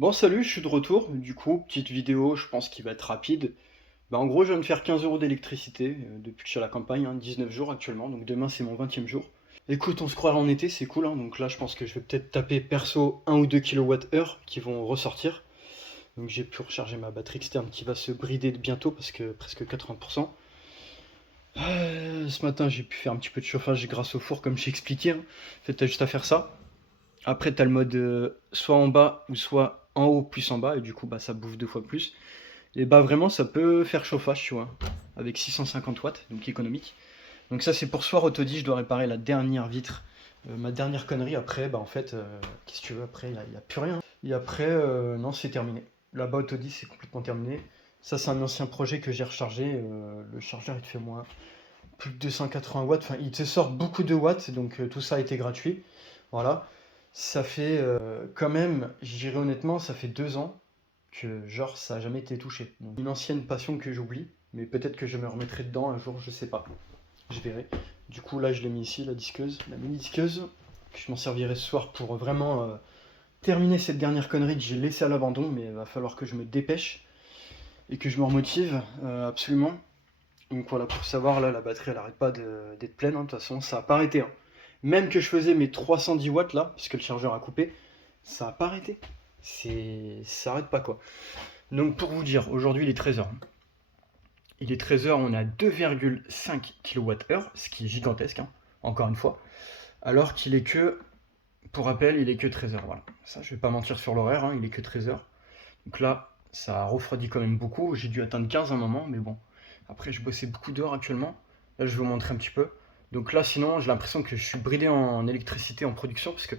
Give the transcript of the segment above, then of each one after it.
Bon salut, je suis de retour. Du coup, petite vidéo, je pense qu'il va être rapide. En gros, je viens de faire 15 euros d'électricité depuis que je suis à la campagne, 19 jours actuellement, donc demain c'est mon 20e jour. Écoute, on se croirait en été, c'est cool, donc là je pense que je vais peut-être taper perso 1 ou 2 kWh qui vont ressortir. Donc j'ai pu recharger ma batterie externe qui va se brider de bientôt parce que presque 80%. Ce matin j'ai pu faire un petit peu de chauffage grâce au four comme j'ai expliqué. En fait, t'as juste à faire ça. Après, tu as le mode soit en bas ou soit en haut plus en bas, et du coup, ça bouffe deux fois plus. Et vraiment, ça peut faire chauffage, tu vois, avec 650 watts, donc économique. Donc ça, c'est pour ce soir, Autodi, je dois réparer la dernière vitre. Ma dernière connerie, après, en fait, qu'est-ce que tu veux, après, il y a plus rien. Et après, non, c'est terminé. Là-bas, Autodi, c'est complètement terminé. Ça, c'est un ancien projet que j'ai rechargé. Le chargeur, il te fait moins plus de 280 watts. Enfin, il te sort beaucoup de watts, donc tout ça a été gratuit. Voilà. Ça fait quand même, je dirais honnêtement, ça fait 2 ans que genre ça a jamais été touché. Donc, une ancienne passion que j'oublie, mais peut-être que je me remettrai dedans un jour, je sais pas. Je verrai. Du coup là je l'ai mis ici, la disqueuse, la mini disqueuse, que je m'en servirai ce soir pour vraiment terminer cette dernière connerie que j'ai laissée à l'abandon, mais il va falloir que je me dépêche et que je me remotive absolument. Donc voilà, pour savoir, là, la batterie, elle arrête pas d'être pleine, de toute façon, ça a pas arrêté. Même que je faisais mes 310 watts, là, puisque le chargeur a coupé, ça a pas arrêté. Ça arrête pas, quoi. Donc pour vous dire, aujourd'hui, il est 13h. Il est 13h, on est à 2,5 kWh, ce qui est gigantesque, encore une fois. Alors qu'il est que, pour rappel, il est que 13h, voilà. Ça, je vais pas mentir sur l'horaire, il est que 13h. Donc là, ça a refroidi quand même beaucoup. J'ai dû atteindre 15 à un moment, mais bon. Après, je bossais beaucoup dehors actuellement. Là, je vais vous montrer un petit peu. Donc là, sinon, j'ai l'impression que je suis bridé en électricité en production parce que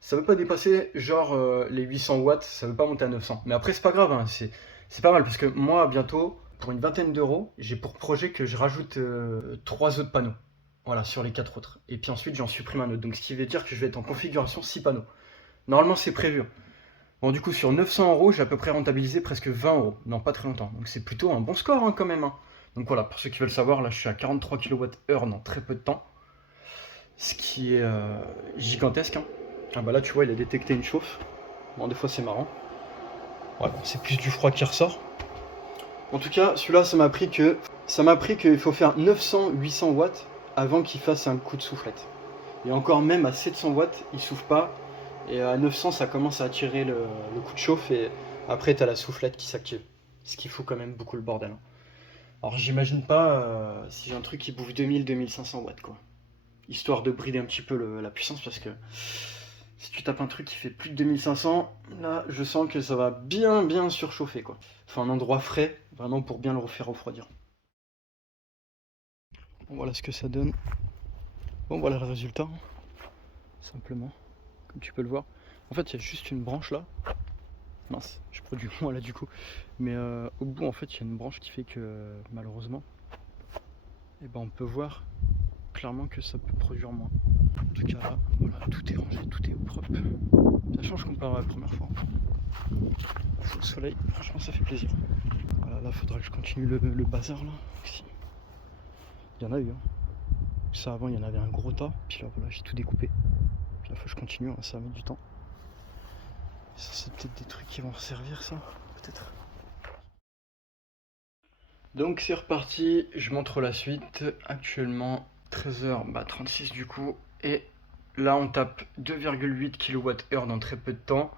ça veut pas dépasser genre les 800 watts, ça veut pas monter à 900. Mais après, c'est pas grave, c'est pas mal parce que moi, bientôt, pour une vingtaine d'euros, j'ai pour projet que je rajoute 3 autres panneaux. Voilà, sur les 4 autres. Et puis ensuite, j'en supprime un autre. Donc ce qui veut dire que je vais être en configuration 6 panneaux. Normalement, c'est prévu. Bon, du coup, sur 900 euros, j'ai à peu près rentabilisé presque 20 euros. Non, pas très longtemps. Donc c'est plutôt un bon score quand même. Donc voilà, pour ceux qui veulent savoir, là je suis à 43 kWh dans très peu de temps. Ce qui est gigantesque. Ah bah là, tu vois, il a détecté une chauffe. Bon, des fois c'est marrant. Ouais, bon, c'est plus du froid qui ressort. En tout cas, celui-là, ça m'a pris qu'il faut faire 900-800 watts avant qu'il fasse un coup de soufflette. Et encore même à 700 watts, il souffle pas. Et à 900, ça commence à attirer le coup de chauffe. Et après, t'as la soufflette qui s'active. Ce qui fout quand même beaucoup le bordel. Alors, j'imagine pas si j'ai un truc qui bouffe 2000-2500 watts, quoi. Histoire de brider un petit peu la puissance, parce que si tu tapes un truc qui fait plus de 2500, là, je sens que ça va bien, bien surchauffer, quoi. Faut un endroit frais, vraiment, pour bien le refaire refroidir. Bon, voilà ce que ça donne. Bon, voilà le résultat, simplement, comme tu peux le voir. En fait, il y a juste une branche là. Mince, je produis moins là du coup. Mais au bout, en fait, il y a une branche qui fait que malheureusement, on peut voir clairement que ça peut produire moins. En tout cas, là, voilà, tout est rangé, tout est au propre. Ça change comparé à la première fois. Sous le soleil, franchement, ça fait plaisir. Voilà, là, faudra que je continue le bazar là. Aussi. Il y en a eu. Ça, avant, il y en avait un gros tas. Puis là, voilà, j'ai tout découpé. Puis là, faut que je continue, ça va mettre du temps. Ça, c'est peut-être des trucs qui vont servir, ça, peut-être. Donc c'est reparti, je montre la suite. Actuellement 13h36 du coup. Et là on tape 2,8 kWh dans très peu de temps.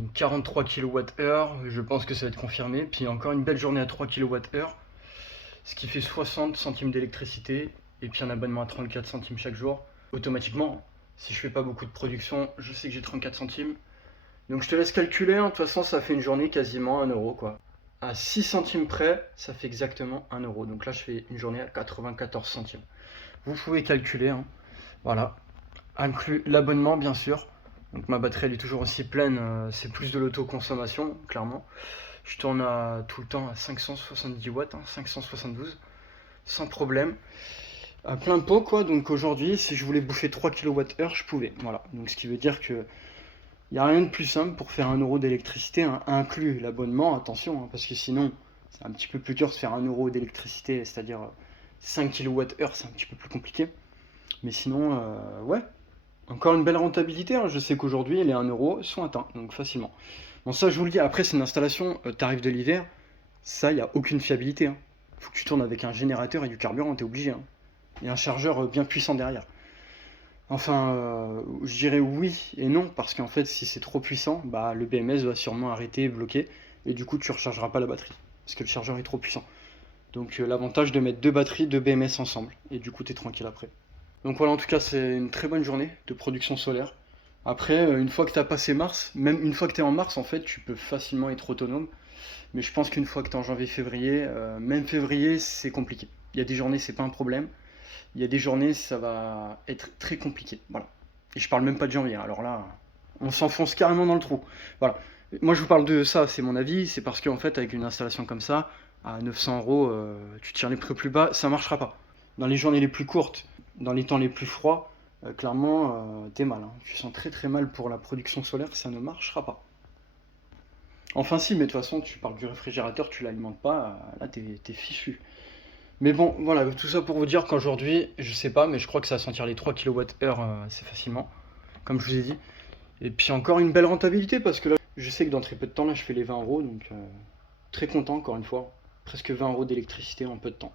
Donc 43 kWh, je pense que ça va être confirmé. Puis encore une belle journée à 3 kWh. Ce qui fait 60 centimes d'électricité. Et puis un abonnement à 34 centimes chaque jour. Automatiquement, si je fais pas beaucoup de production, je sais que j'ai 34 centimes. Donc je te laisse calculer, de toute façon ça fait une journée quasiment 1 euro quoi. À 6 centimes près, ça fait exactement 1 euro. Donc là je fais une journée à 94 centimes. Vous pouvez calculer, voilà. Inclus l'abonnement bien sûr. Donc ma batterie elle est toujours aussi pleine, c'est plus de l'autoconsommation, clairement. Je tourne tout le temps à 570 watts, 572, sans problème. À plein pot quoi, donc aujourd'hui si je voulais bouffer 3 kWh je pouvais. Voilà, donc ce qui veut dire que il n'y a rien de plus simple pour faire 1 euro d'électricité, inclus l'abonnement, attention, parce que sinon c'est un petit peu plus dur de faire 1 euro d'électricité, c'est-à-dire 5 kWh, c'est un petit peu plus compliqué. Mais sinon, ouais, Encore une belle rentabilité, hein. Je sais qu'aujourd'hui, les 1 euro sont atteints, donc facilement. Bon, ça, je vous le dis, après, c'est une installation tarif de l'hiver, ça, il n'y a aucune fiabilité, hein. Faut que tu tournes avec un générateur et du carburant, t'es obligé, hein. Et un chargeur bien puissant derrière. Enfin, je dirais oui et non, parce qu'en fait, si c'est trop puissant, bah, le BMS va sûrement arrêter, bloquer, et du coup, tu rechargeras pas la batterie, parce que le chargeur est trop puissant. Donc, l'avantage de mettre deux batteries, deux BMS ensemble, et du coup, t'es tranquille après. Donc voilà, en tout cas, c'est une très bonne journée de production solaire. Après, une fois que tu as passé mars, même une fois que tu es en mars, en fait, tu peux facilement être autonome. Mais je pense qu'une fois que tu es en janvier-février, même février, c'est compliqué. Il y a des journées, c'est pas un problème. Il y a des journées, ça va être très compliqué. Voilà. Et je parle même pas de janvier. Alors là, on s'enfonce carrément dans le trou. Voilà. Moi, je vous parle de ça, c'est mon avis. C'est parce qu'en fait, avec une installation comme ça, à 900 euros, tu tires les prix plus bas, ça marchera pas. Dans les journées les plus courtes, dans les temps les plus froids, clairement, t'es mal, hein. Tu sens très très mal pour la production solaire, ça ne marchera pas. Enfin si, mais de toute façon, tu parles du réfrigérateur, tu l'alimentes pas, là t'es fichu. Mais bon, voilà, tout ça pour vous dire qu'aujourd'hui, je sais pas, mais je crois que ça va sentir les 3 kWh assez facilement, comme je vous ai dit. Et puis encore une belle rentabilité, parce que là, je sais que dans très peu de temps, là, je fais les 20 euros, donc très content encore une fois. Presque 20 euros d'électricité en peu de temps.